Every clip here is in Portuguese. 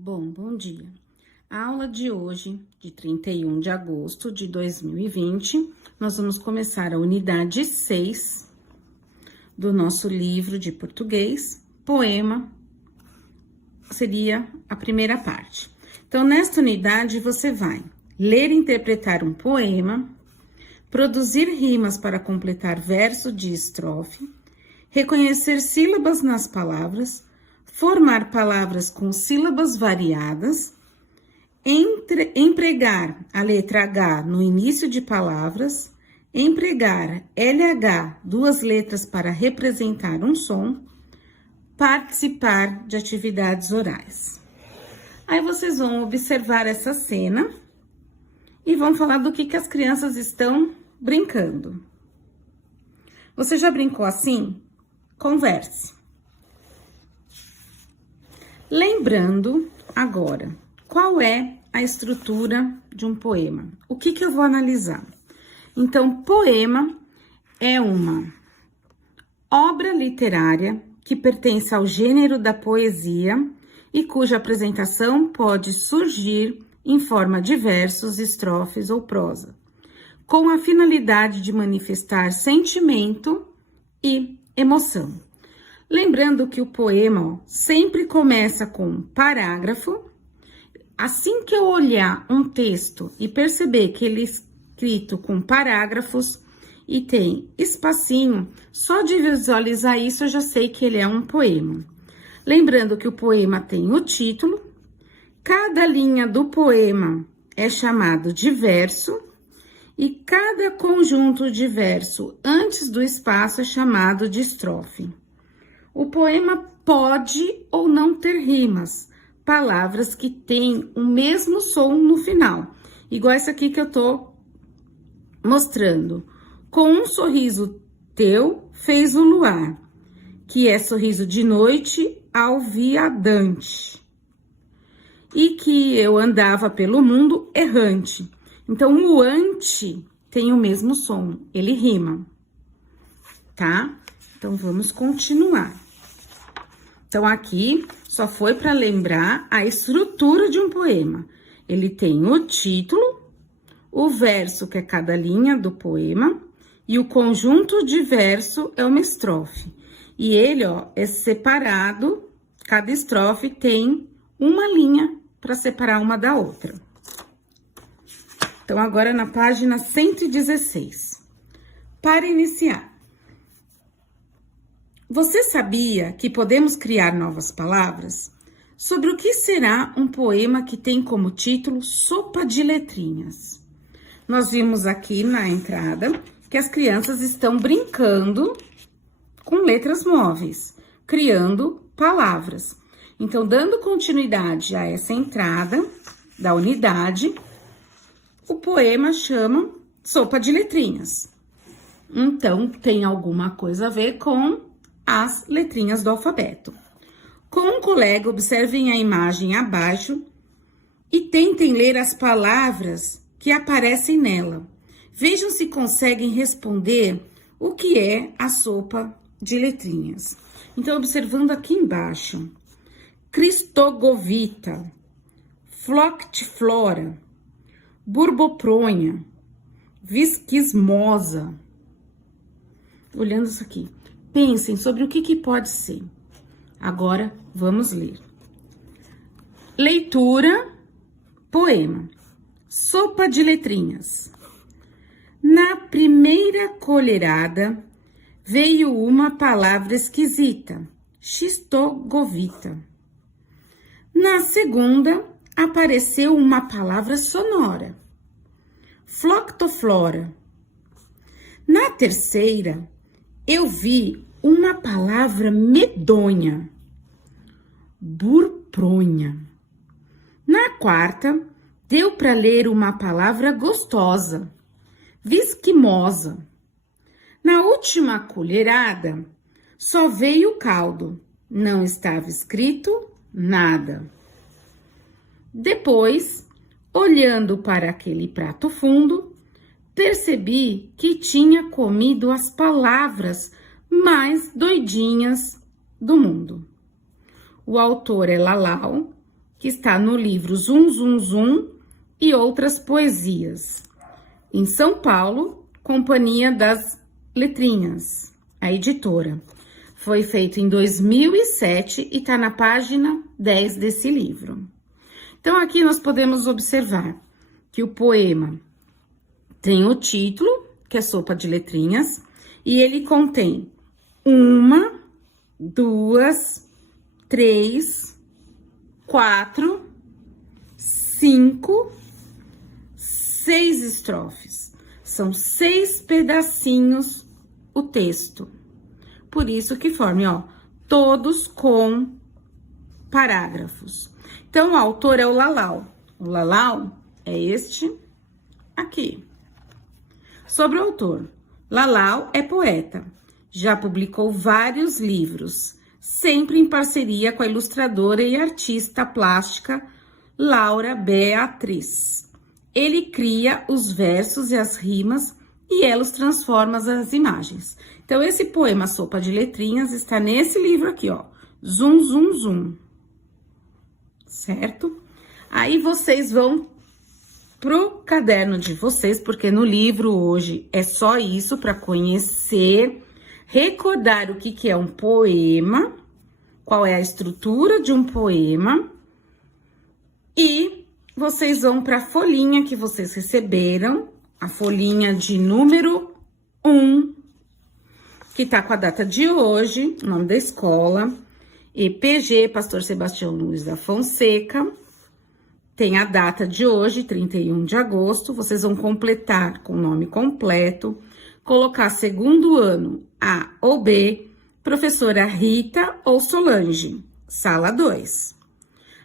Bom dia. A aula de hoje, de 31 de agosto de 2020, nós vamos começar a unidade 6 do nosso livro de português, poema, seria a primeira parte. Então, nesta unidade, você vai ler e interpretar um poema, produzir rimas para completar verso de estrofe, reconhecer sílabas nas palavras, formar palavras com sílabas variadas, empregar a letra H no início de palavras, empregar LH, duas letras para representar um som, participar de atividades orais. Aí vocês vão observar essa cena e vão falar do que as crianças estão brincando. Você já brincou assim? Converse. Lembrando agora, qual é a estrutura de um poema? O que eu vou analisar? Então, poema é uma obra literária que pertence ao gênero da poesia e cuja apresentação pode surgir em forma de versos, estrofes ou prosa, com a finalidade de manifestar sentimento e emoção. Lembrando que o poema sempre começa com um parágrafo. Assim que eu olhar um texto e perceber que ele é escrito com parágrafos e tem espacinho, só de visualizar isso eu já sei que ele é um poema. Lembrando que o poema tem o título, cada linha do poema é chamado de verso e cada conjunto de verso antes do espaço é chamado de estrofe. O poema pode ou não ter rimas, palavras que têm o mesmo som no final, igual essa aqui que eu tô mostrando. Com um sorriso teu fez o luar, que é sorriso de noite alviadante, e que eu andava pelo mundo errante. Então, o ante tem o mesmo som, ele rima, tá? Então, vamos continuar. Então, aqui só foi para lembrar a estrutura de um poema. Ele tem o título, o verso, que é cada linha do poema, e o conjunto de verso é uma estrofe. E ele, ó, é separado, cada estrofe tem uma linha para separar uma da outra. Então, agora na página 116. Para iniciar. Você sabia que podemos criar novas palavras? Sobre o que será um poema que tem como título Sopa de Letrinhas? Nós vimos aqui na entrada que as crianças estão brincando com letras móveis, criando palavras. Então, dando continuidade a essa entrada da unidade, o poema chama Sopa de Letrinhas. Então, tem alguma coisa a ver com as letrinhas do alfabeto. Com um colega, observem a imagem abaixo e tentem ler as palavras que aparecem nela. Vejam se conseguem responder o que é a sopa de letrinhas. Então, observando aqui embaixo, Cristogovita, Floctiflora, Burbopronha, Visquismosa. Olhando isso aqui. Pensem sobre o que pode ser. Agora, vamos ler. Leitura, poema. Sopa de letrinhas. Na primeira colherada, veio uma palavra esquisita, xistogovita. Na segunda, apareceu uma palavra sonora, floctoflora. Na terceira, eu vi uma palavra medonha, burpronha. Na quarta, deu para ler uma palavra gostosa, visquimosa. Na última colherada, só veio o caldo, não estava escrito nada. Depois, olhando para aquele prato fundo, percebi que tinha comido as palavras mais doidinhas do mundo. O autor é Lalau, que está no livro Zum Zum Zum e Outras Poesias. Em São Paulo, Companhia das Letrinhas, a editora. Foi feito em 2007 e está na página 10 desse livro. Então, aqui nós podemos observar que o poema tem o título, que é Sopa de Letrinhas, e ele contém 1, 2, 3, 4, 5, 6 estrofes. São 6 pedacinhos o texto. Por isso que forma, ó, todos com parágrafos. Então, o autor é o Lalau. O Lalau é este aqui. Sobre o autor, Lalau é poeta. Já publicou vários livros, sempre em parceria com a ilustradora e artista plástica Laura Beatriz. Ele cria os versos e as rimas e ela os transforma as imagens. Então, esse poema Sopa de Letrinhas está nesse livro aqui, ó. Zum, zum, zum. Certo? Aí vocês vão pro caderno de vocês, porque no livro hoje é só isso para conhecer, recordar o que é um poema, qual é a estrutura de um poema, e vocês vão para a folhinha que vocês receberam, a folhinha de número 1, que tá com a data de hoje, o nome da escola, EPG, Pastor Sebastião Luiz da Fonseca. Tem a data de hoje, 31 de agosto, vocês vão completar com o nome completo, colocar segundo ano A ou B, professora Rita ou Solange, sala 2.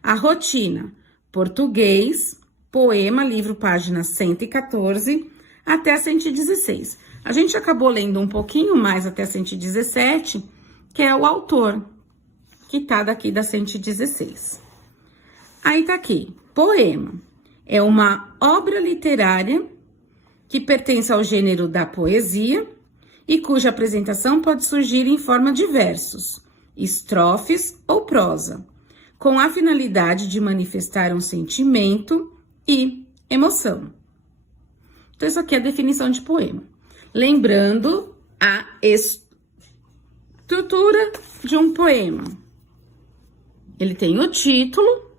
A rotina, português, poema, livro, página 114 até 116. A gente acabou lendo um pouquinho mais até 117, que é o autor, que tá daqui da 116. Aí tá aqui. Poema é uma obra literária que pertence ao gênero da poesia e cuja apresentação pode surgir em forma de versos, estrofes ou prosa, com a finalidade de manifestar um sentimento e emoção. Então, isso aqui é a definição de poema. Lembrando a estrutura de um poema. Ele tem o título,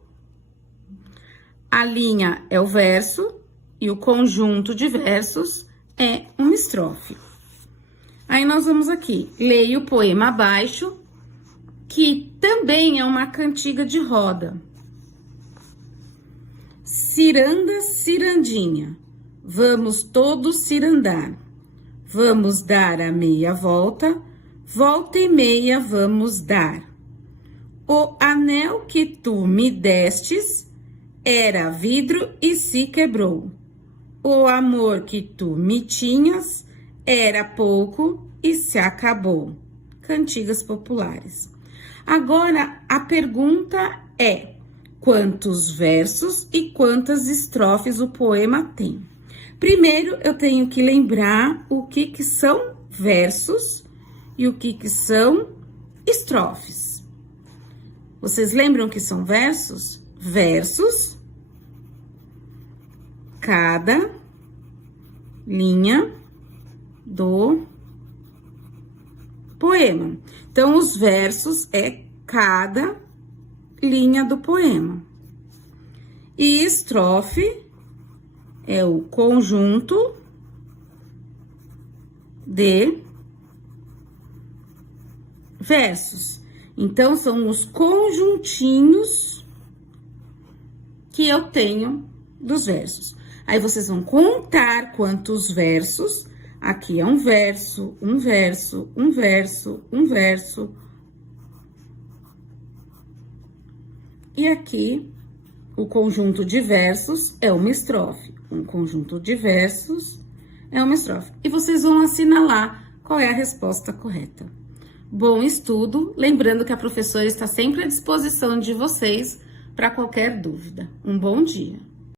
a linha é o verso e o conjunto de versos é uma estrofe. Aí nós vamos aqui, leia o poema abaixo, que também é uma cantiga de roda. Ciranda, cirandinha, vamos todos cirandar. Vamos dar a meia volta, volta e meia vamos dar. O anel que tu me destes era vidro e se quebrou. O amor que tu me tinhas era pouco e se acabou. Cantigas populares. Agora, a pergunta é: quantos versos e quantas estrofes o poema tem? Primeiro, eu tenho que lembrar o que são versos e o que são estrofes. Vocês lembram que são versos? Versos, cada linha do poema. Então, os versos é cada linha do poema. E estrofe é o conjunto de versos. Então, são os conjuntinhos que eu tenho dos versos. Aí, vocês vão contar quantos versos. Aqui é um verso, um verso, um verso, um verso. E aqui, o conjunto de versos é uma estrofe. Um conjunto de versos é uma estrofe. E vocês vão assinalar qual é a resposta correta. Bom estudo, lembrando que a professora está sempre à disposição de vocês para qualquer dúvida. Um bom dia!